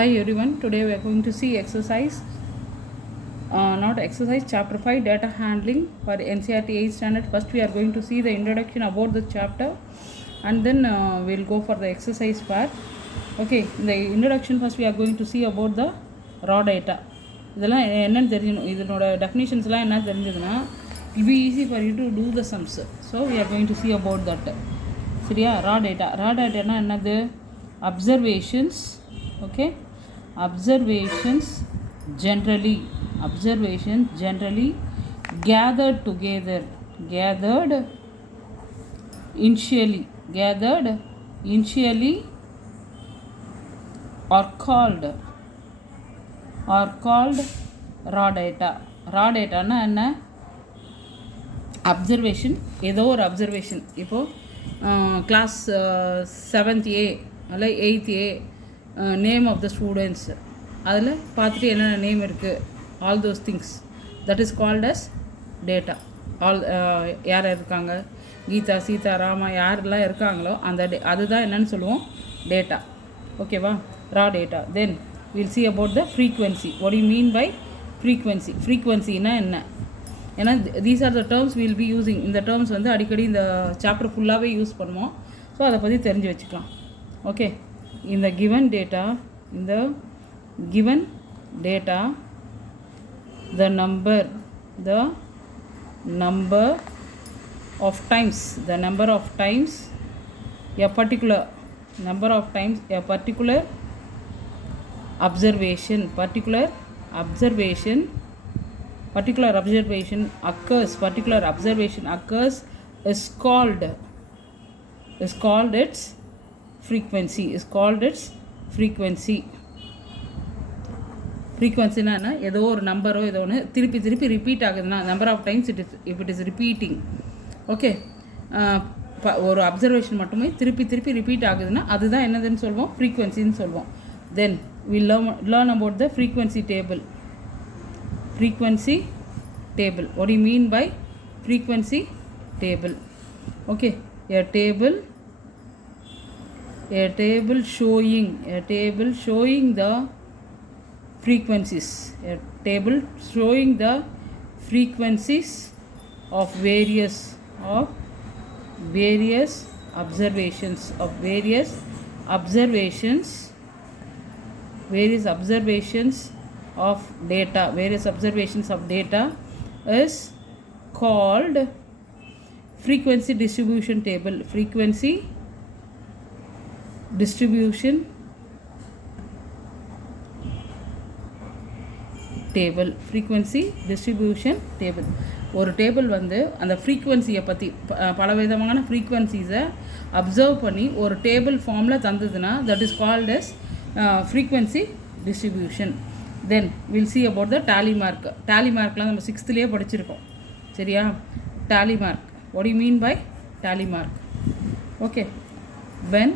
Hi everyone, today we are going to see exercise, not exercise, chapter 5 data handling for NCERT 8th standard. First we are going to see the introduction about the chapter and then we'll go for the exercise part. Okay, in the introduction first we are going to see about the raw data. இதெல்லாம் என்னன்னு தெரியணும், இதனோட டெஃபினிஷன்ஸ்லாம் என்ன தெரிஞ்சதுன்னா it will be easy for you to do the sums. So we are going to see about that. சரியா? raw data என்னது? observations. Okay, observations generally gathered initially are called raw data. na enna? observation, ஏதோ ஒரு observation. இப்போ class 7th A அல்ல 8th A name of the students, அதில் பார்த்துட்டு என்னென்ன name இருக்குது, all those things, that is called as data. ஆல் யார் இருக்காங்க, கீதா, சீதா, ராமா, யாரெல்லாம் இருக்காங்களோ அந்த அதுதான் என்னென்னு சொல்லுவோம், டேட்டா. ஓகேவா? Raw data. Then we'll see about the frequency. What you mean by frequency? ஃப்ரீக்வன்சினா என்ன? ஏன்னா these are the terms we'll be using. இந்த டேர்ம்ஸ் வந்து அடிக்கடி இந்த சாப்டர் ஃபுல்லாகவே யூஸ் பண்ணுவோம். ஸோ அதை பற்றி தெரிஞ்சு வச்சுக்கலாம். Okay, in the given data, the number of times a particular observation occurs is called its frequency. ஃப்ரீக்வன்சினா என்ன? ஏதோ ஒரு நம்பரோ ஏதோ ஒன்று திருப்பி ரிப்பீட் ஆகுதுன்னா, number of times it is repeating. Okay, ஒரு அப்சர்வேஷன் மட்டுமே திருப்பி ரிப்பீட் ஆகுதுன்னா அதுதான் என்னதுன்னு சொல்லுவோம், ஃப்ரீக்வன்சின்னு சொல்லுவோம். Then we learn about the frequency table. What you mean by frequency table? Okay, a table showing the frequencies of various observations of data is called frequency distribution table. Frequency distribution table. ஒரு டேபிள் வந்து அந்த ஃப்ரீக்வன்சியை பற்றி பலவிதமான ஃப்ரீக்வன்சிஸை அப்சர்வ் பண்ணி ஒரு table ஃபார்மில் தந்ததுன்னா that is called as frequency distribution. Then we'll see about the tally mark. Tally மார்க்லாம் நம்ம 6th படிச்சிருக்கோம். சரியா? Tally mark. What you mean by tally mark? Okay, when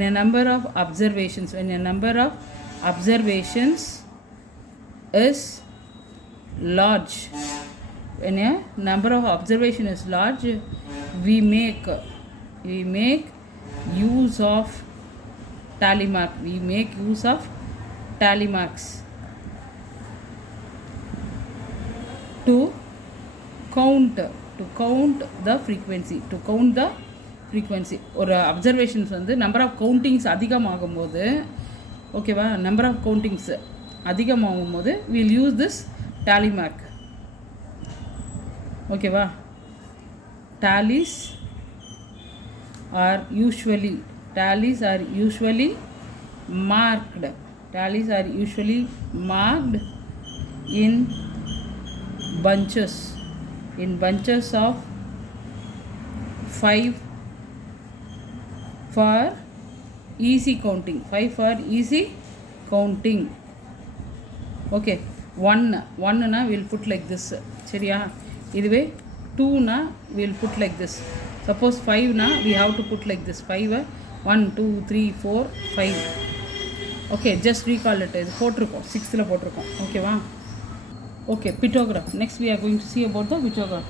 a number of observations is large, we make use of tally marks to count the frequency. ஒரு observations வந்து number of countings அதிகமாகும்போது, ஓகேவா, number of countings அதிகமாகும்போது we'll use this tally mark. ஓகேவா? tallies are usually marked in bunches of 5 for easy counting. Okay, 1 na we'll put like this. சரியா? இதுவே 2 na we'll put like this. Suppose 5 na we have to put like this. 5 1 2 3 4 5. Okay, just recall it. இது போட்டிருக்கோம், 6th போட்டிருக்கோம். ஓகேவா? Okay, pictograph. Next we are going to see about the pictograph.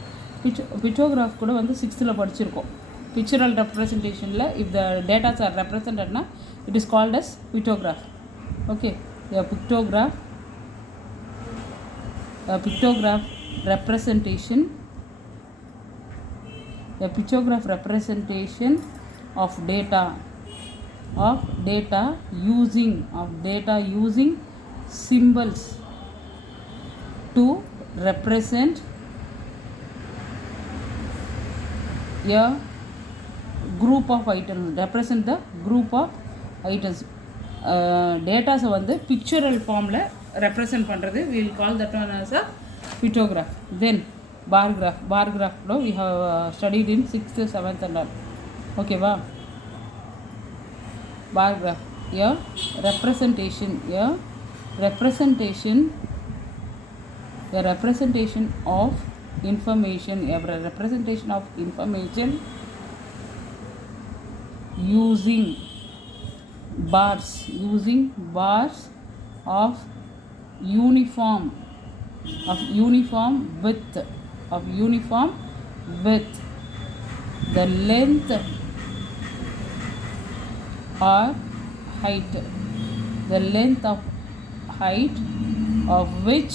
Pictograph கூட வந்து 6th படிச்சிருக்கோம். pictorial representation la if the data are represented na it is called as pictograph. Okay, a pictograph representation, a pictograph representation of data using symbols to represent a group of items, represent the group of items. Data வந்து pictorial formல represent பண்ணுறது, we will call that one as a pictograph. Then bar graph we have studied in 6th 7th and all. Okay va, bar graph, a representation of information, using bars of uniform width, the length or height, of which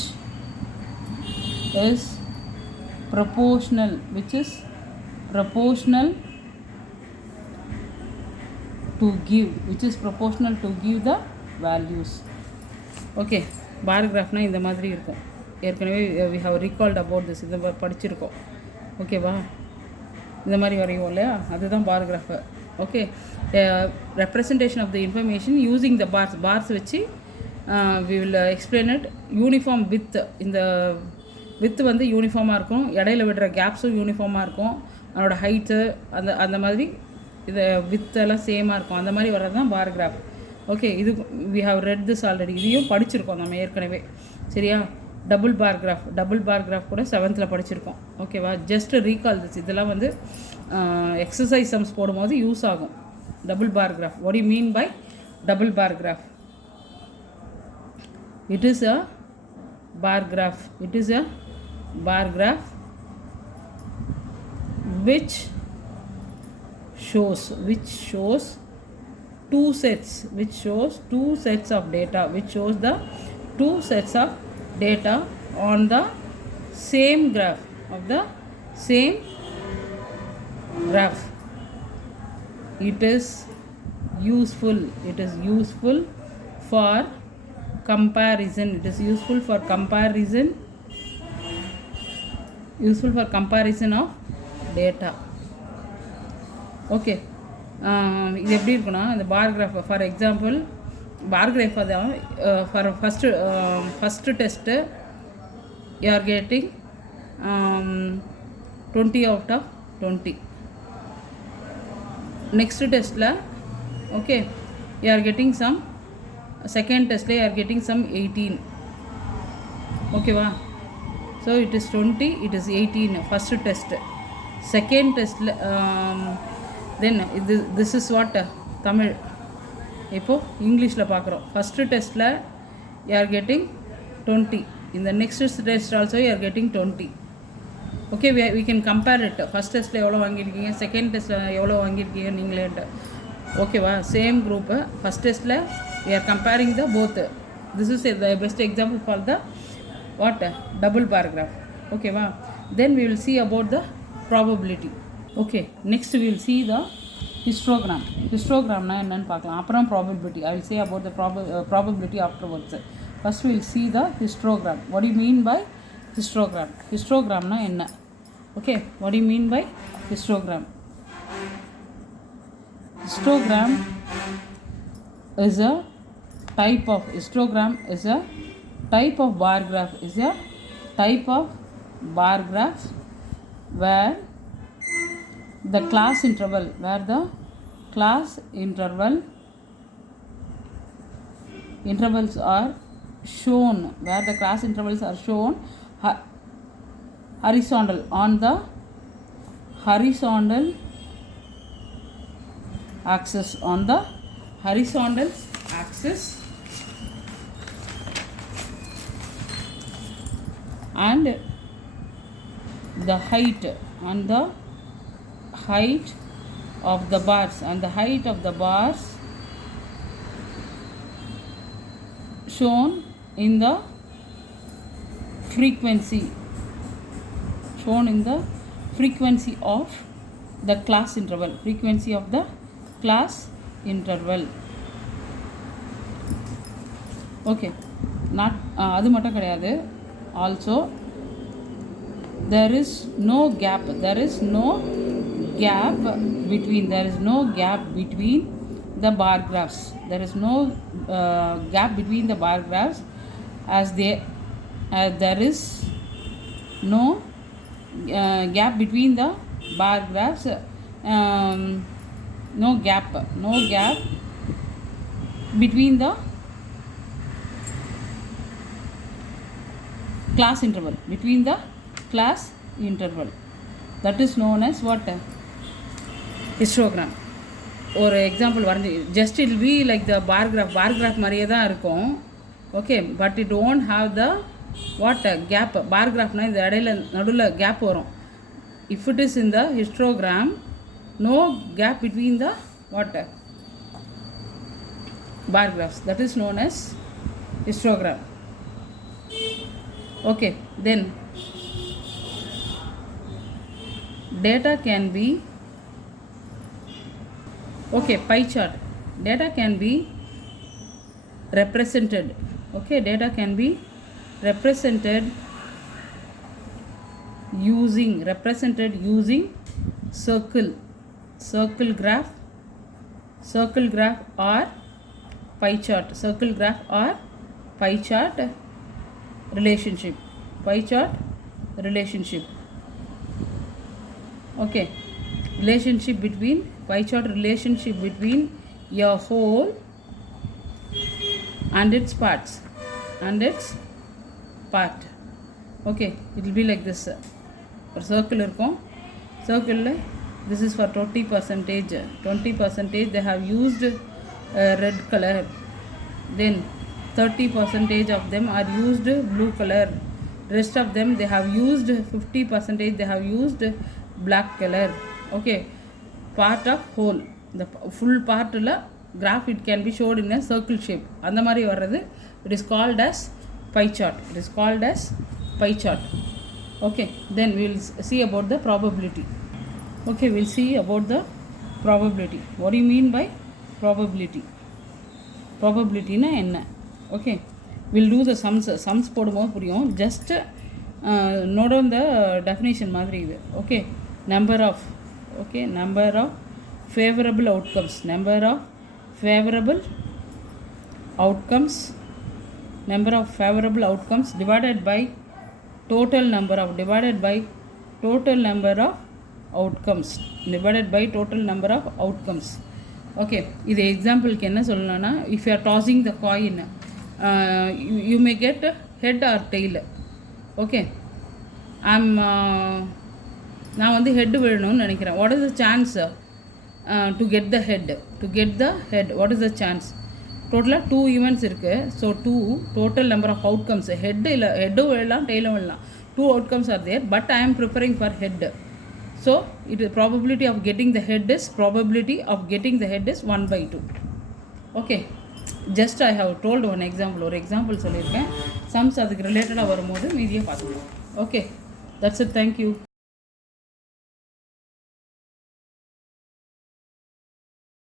is proportional to give the values. Okay, bar graph na இந்த மாதிரி இருக்கும். ஏற்கனவே we have recalled about this, இதை படிச்சிருக்கோம். ஓகேவா, இந்த மாதிரி வரையும் இல்லையா, அதுதான் bar graph. Okay, representation of the information using the bars வச்சு we will explain it. Uniform width, இந்த width வந்து யூனிஃபார்மாக இருக்கும், இடையில விடுற கேப்ஸும் யூனிஃபார்மாக இருக்கும், அதோட ஹைட்டு அந்த மாதிரி இது வித்தெல்லாம் சேமாக இருக்கும், அந்த மாதிரி வர்றது தான் பார் கிராஃப். ஓகே, இது we have read this already, இதையும் படிச்சிருக்கோம் நம்ம ஏற்கனவே. சரியா, டபுள் பார் கிராஃப் கூட 7th படிச்சிருக்கோம். ஓகேவா, ஜஸ்ட் ரீகால் திஸ், இதெல்லாம் வந்து எக்ஸசைஸ் சம்ஸ் போடும்போது யூஸ் ஆகும். Double bar graph, what do you mean by double bar graph? It is a bar graph which shows two sets of data, on the same graph, It is useful for comparison, of data. ஓகே, இது எப்படி இருக்குன்னா, இந்த bar graph for example, bar graph தான் for first test you are getting 20 out of 20. Next டெஸ்ட்டில் okay you are getting some, second டெஸ்ட்டில் you are getting some 18. ஓகேவா, so it is 20, it is 18 first test. Second டெஸ்ட்டில் then this is what Tamil. இப்போது இங்கிலீஷில் பார்க்குறோம். ஃபஸ்ட்டு டெஸ்ட்டில் you are getting 20, இந்த next test also you are getting 20. Okay, we can compare it. First டெஸ்ட்டில் எவ்வளோ வாங்கியிருக்கீங்க, செகண்ட் டெஸ்ட்டில் எவ்வளோ வாங்கியிருக்கீங்க நீங்களேன்ட்டு. ஓகேவா, சேம் குரூப்பு ஃபஸ்ட் டெஸ்ட்டில் we are comparing the both. This is the best example for the what double bar graph. ஓகேவா, then we will see about the probability. Okay, next we will see the histogram. Histogramனா என்னன்னு பார்க்கலாம், அப்புறம் probability. I will say about the probability afterwards. First we will see the histogram. What do you mean by histogram? Histogramனா என்ன? Okay, what do you mean by histogram? Histogram is a type of bar graph. Where the class intervals are shown, horizontal on the horizontal axis, and the height of the bars, and the height of the bars shown in the frequency of the class interval, okay. Not adu mattum kedaiyadhu. Also there is no gap between the bar graphs. There is no gap between the bar graphs, as there is no gap between the bar graphs. No gap between the class interval. That is known as what? Histogram. ஒரு example வரைஞ்சி just it be like the bar graph மாதிரியே தான் இருக்கும். Okay, but it won't have the what gap. Bar கிராஃப்னால் இந்த இடையில நடுவில் gap வரும். If it is in the histogram, no gap between the what bar graphs. That is known as histogram. Okay, then data can be pie chart. Data can be represented. Data can be represented using circle graph or pie chart. Circle graph or pie chart relationship. Okay, pie chart relationship between your whole and its parts Okay, it will be like this. ஒரு circle இருக்கும். Circle this is for 20%. They have used red color. Then 30% of them are used blue color. Rest of them they have used 50%. They have used black color. Okay, part of whole, the full part la graph, it can be showed in a circle shape. அந்த மாதிரி வர்றது it is called as pie chart. Okay, then we will see about the probability. Okay, we will see about the probability. What do you mean by probability? Probability na enna? Okay, we will do the sums போடும்போது புரியும். Just note on the definition மாதிரி இது. Okay, number of favorable outcomes. Number of favorable outcomes divided by total number of outcomes. Okay, இது எக்ஸாம்பிளுக்கு என்ன சொல்லலாம்னா, if you are tossing the coin, you may get head or tail. Okay, நான் வந்து head விழணும்னு நினைக்கிறேன். What is the chance to get the head? What is the chance? டோட்டலாக 2 events இருக்குது. So 2 total number of outcomes. ஹெட்டும் விழலாம், டெய்லும் விழலாம். 2 outcomes are there, but I am preferring for head. So it is probability of getting the head is 1/2. Okay, just I have told one example. ஒரு எக்ஸாம்பிள் சொல்லியிருக்கேன். சம்ஸ் அதுக்கு ரிலேட்டடாக வரும்போது மீதியை பார்த்துக்கலாம். Okay, that's it. Thank you.